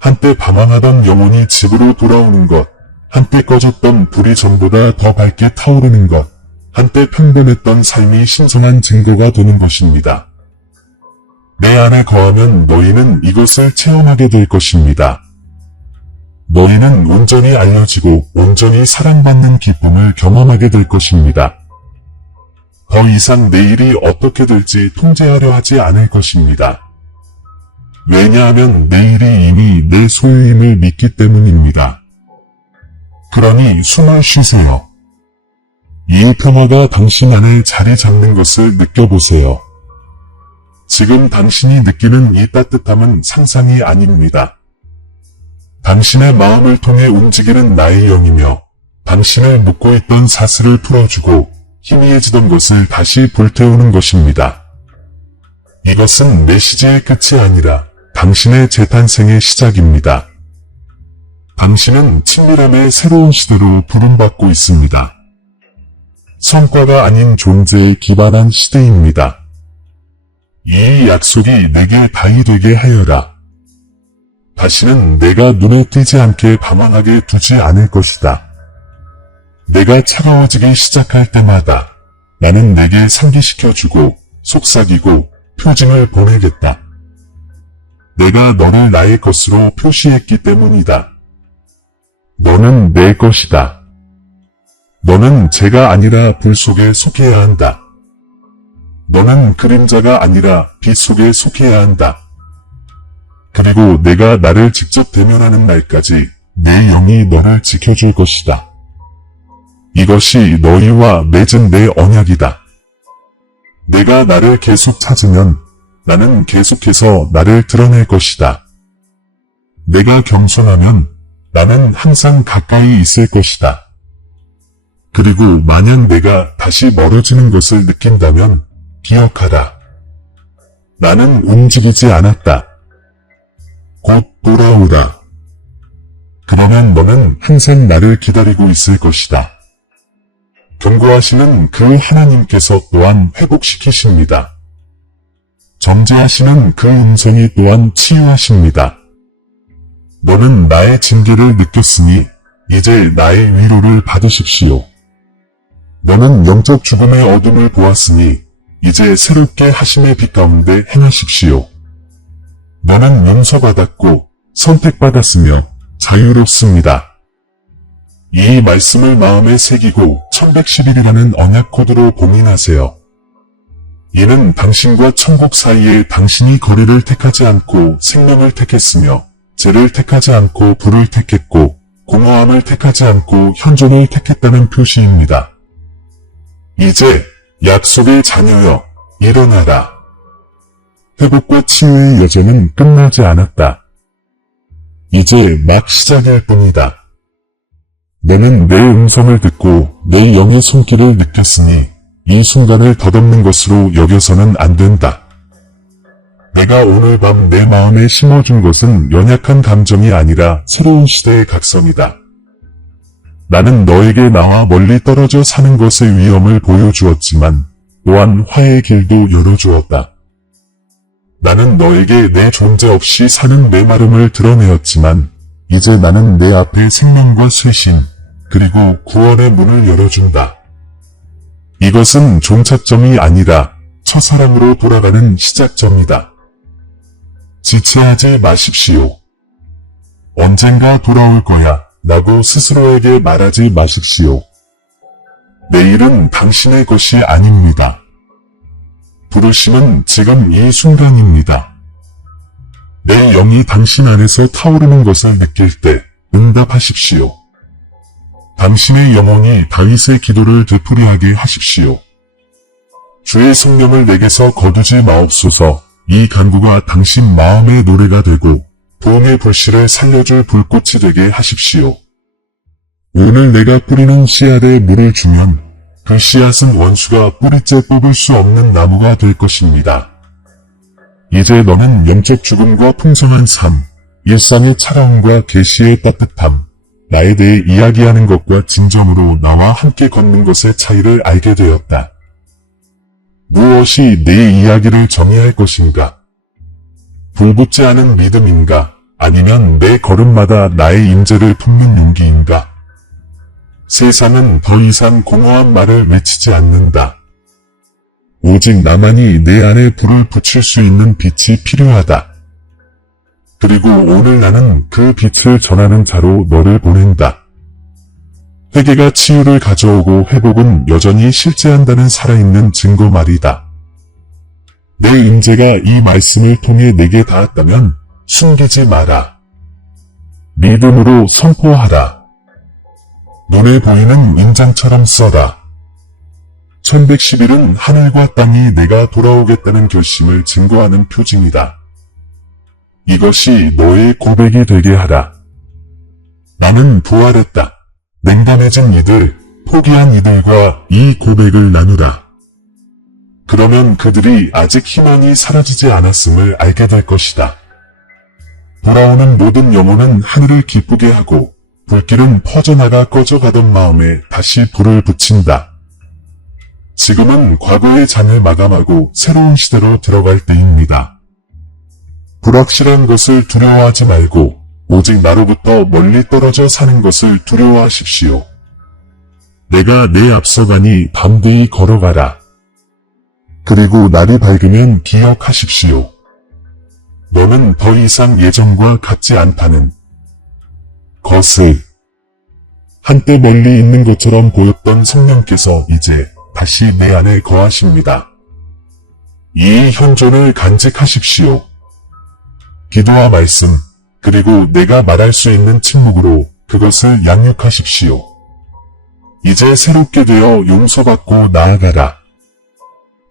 한때 방황하던 영혼이 집으로 돌아오는 것, 한때 꺼졌던 불이 전보다 더 밝게 타오르는 것, 한때 평범했던 삶이 신성한 증거가 되는 것입니다. 내 안에 거하면 너희는 이것을 체험하게 될 것입니다. 너희는 온전히 알려지고 온전히 사랑받는 기쁨을 경험하게 될 것입니다. 더 이상 내일이 어떻게 될지 통제하려 하지 않을 것입니다. 왜냐하면 내일이 이미 내 소유임을 믿기 때문입니다. 그러니 숨을 쉬세요. 이 평화가 당신 안에 자리 잡는 것을 느껴보세요. 지금 당신이 느끼는 이 따뜻함은 상상이 아닙니다. 당신의 마음을 통해 움직이는 나의 영이며 당신을 묶고 있던 사슬을 풀어주고 희미해지던 것을 다시 불태우는 것입니다. 이것은 메시지의 끝이 아니라 당신의 재탄생의 시작입니다. 당신은 친밀함의 새로운 시대로 부름받고 있습니다. 성과가 아닌 존재에 기반한 시대입니다. 이 약속이 내게 다이 되게 하여라. 다시는 내가 눈에 띄지 않게 방황하게 두지 않을 것이다. 내가 차가워지기 시작할 때마다 나는 내게 상기시켜주고 속삭이고 표징을 보내겠다. 내가 너를 나의 것으로 표시했기 때문이다. 너는 내 것이다. 너는 죄가 아니라 불 속에 속해야 한다. 너는 그림자가 아니라 빛 속에 속해야 한다. 그리고 내가 나를 직접 대면하는 날까지 내 영이 너를 지켜줄 것이다. 이것이 너희와 맺은 내 언약이다. 내가 나를 계속 찾으면 나는 계속해서 나를 드러낼 것이다. 내가 겸손하면 나는 항상 가까이 있을 것이다. 그리고 만약 내가 다시 멀어지는 것을 느낀다면 기억하라. 나는 움직이지 않았다. 곧 돌아오라. 그러면 너는 항상 나를 기다리고 있을 것이다. 경고하시는 그 하나님께서 또한 회복시키십니다. 정죄하시는 그 음성이 또한 치유하십니다. 너는 나의 징계를 느꼈으니 이제 나의 위로를 받으십시오. 너는 영적 죽음의 어둠을 보았으니 이제 새롭게 하심의 빛 가운데 행하십시오. 너는 용서받았고 선택받았으며 자유롭습니다. 이 말씀을 마음에 새기고 1111이라는 언약 코드로 봉인하세요. 이는 당신과 천국 사이에 당신이 거리를 택하지 않고 생명을 택했으며 죄를 택하지 않고 불을 택했고 공허함을 택하지 않고 현존을 택했다는 표시입니다. 이제 약속의 자녀여 일어나라. 회복과 치유의 여정은 끝나지 않았다. 이제 막 시작일 뿐이다. 너는 내 음성을 듣고 내 영의 손길을 느꼈으니 이 순간을 덧없는 것으로 여겨서는 안 된다. 내가 오늘 밤 내 마음에 심어준 것은 연약한 감정이 아니라 새로운 시대의 각성이다. 나는 너에게 나와 멀리 떨어져 사는 것의 위험을 보여주었지만 또한 화해의 길도 열어주었다. 나는 너에게 내 존재 없이 사는 메마름을 드러내었지만 이제 나는 내 앞에 생명과 쇄신 그리고 구원의 문을 열어준다. 이것은 종착점이 아니라 첫사랑으로 돌아가는 시작점이다. 지체하지 마십시오. 언젠가 돌아올 거야 라고 스스로에게 말하지 마십시오. 내일은 당신의 것이 아닙니다. 부르심은 지금 이 순간입니다. 내 영이 당신 안에서 타오르는 것을 느낄 때 응답하십시오. 당신의 영혼이 다윗의 기도를 되풀이하게 하십시오. 주의 성령을 내게서 거두지 마옵소서. 이 간구가 당신 마음의 노래가 되고 부흥의 불씨를 살려줄 불꽃이 되게 하십시오. 오늘 내가 뿌리는 씨앗에 물을 주면 그 씨앗은 원수가 뿌리째 뽑을 수 없는 나무가 될 것입니다. 이제 너는 영적 죽음과 풍성한 삶, 일상의 차가움과 계시의 따뜻함, 나에 대해 이야기하는 것과 진정으로 나와 함께 걷는 것의 차이를 알게 되었다. 무엇이 내 이야기를 정의할 것인가? 불붙지 않은 믿음인가? 아니면 내 걸음마다 나의 임재를 품는 용기인가? 세상은 더 이상 공허한 말을 외치지 않는다. 오직 나만이 내 안에 불을 붙일 수 있는 빛이 필요하다. 그리고 오늘 나는 그 빛을 전하는 자로 너를 보낸다. 회개가 치유를 가져오고 회복은 여전히 실제한다는 살아있는 증거 말이다. 내 임재가 이 말씀을 통해 내게 닿았다면 숨기지 마라. 믿음으로 선포하라. 눈에 보이는 인장처럼 써라. 1111은 하늘과 땅이 내가 돌아오겠다는 결심을 증거하는 표징이다. 이것이 너의 고백이 되게 하라. 나는 부활했다. 냉담해진 이들, 포기한 이들과 이 고백을 나누라. 그러면 그들이 아직 희망이 사라지지 않았음을 알게 될 것이다. 돌아오는 모든 영혼은 하늘을 기쁘게 하고 불길은 퍼져나가 꺼져가던 마음에 다시 불을 붙인다. 지금은 과거의 장을 마감하고 새로운 시대로 들어갈 때입니다. 불확실한 것을 두려워하지 말고 오직 나로부터 멀리 떨어져 사는 것을 두려워하십시오. 내가 내 앞서가니 담대히 걸어가라. 그리고 날이 밝으면 기억하십시오. 너는 더 이상 예전과 같지 않다는 것을. 한때 멀리 있는 것처럼 보였던 성령께서 이제 다시 내 안에 거하십니다. 이 현존을 간직하십시오. 기도와 말씀, 그리고 내가 말할 수 있는 침묵으로 그것을 양육하십시오. 이제 새롭게 되어 용서받고 나아가라.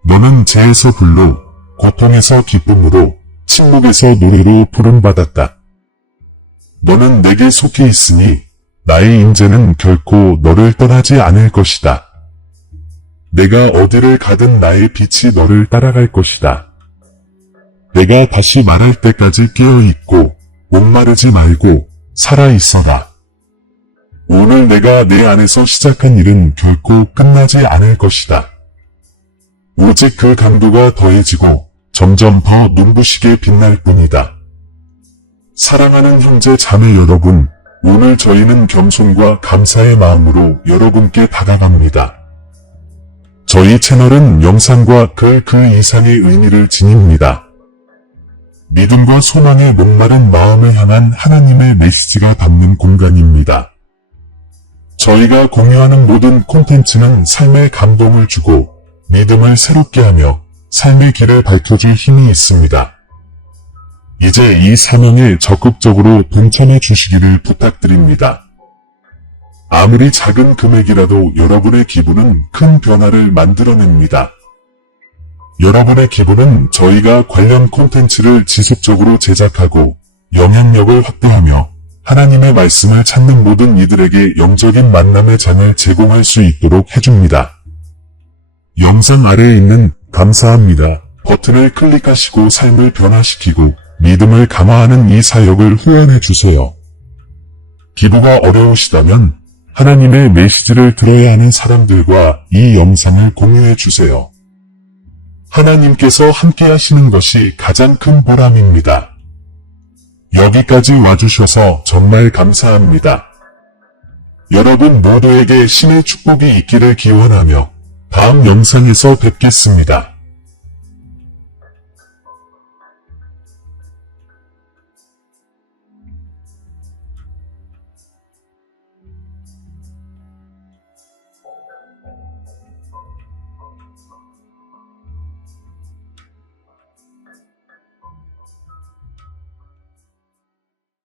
너는 죄에서 불로, 고통에서 기쁨으로, 침묵에서 노래로 부름받았다. 너는 내게 속해 있으니 나의 임재는 결코 너를 떠나지 않을 것이다. 내가 어디를 가든 나의 빛이 너를 따라갈 것이다. 내가 다시 말할 때까지 깨어있고 목마르지 말고 살아있어라. 오늘 내가 내 안에서 시작한 일은 결코 끝나지 않을 것이다. 오직 그 강도가 더해지고 점점 더 눈부시게 빛날 뿐이다. 사랑하는 형제 자매 여러분, 오늘 저희는 겸손과 감사의 마음으로 여러분께 다가갑니다. 저희 채널은 영상과 그 이상의 의미를 지닙니다. 믿음과 소망의 목마른 마음을 향한 하나님의 메시지가 담는 공간입니다. 저희가 공유하는 모든 콘텐츠는 삶에 감동을 주고 믿음을 새롭게 하며 삶의 길을 밝혀줄 힘이 있습니다. 이제 이 사명에 적극적으로 동참해 주시기를 부탁드립니다. 아무리 작은 금액이라도 여러분의 기부는 큰 변화를 만들어냅니다. 여러분의 기부는 저희가 관련 콘텐츠를 지속적으로 제작하고 영향력을 확대하며 하나님의 말씀을 찾는 모든 이들에게 영적인 만남의 장을 제공할 수 있도록 해줍니다. 영상 아래에 있는 감사합니다 버튼을 클릭하시고 삶을 변화시키고 믿음을 감화하는 이 사역을 후원해 주세요. 기부가 어려우시다면 하나님의 메시지를 들어야 하는 사람들과 이 영상을 공유해 주세요. 하나님께서 함께 하시는 것이 가장 큰 보람입니다. 여기까지 와주셔서 정말 감사합니다. 여러분 모두에게 신의 축복이 있기를 기원하며 다음 영상에서 뵙겠습니다.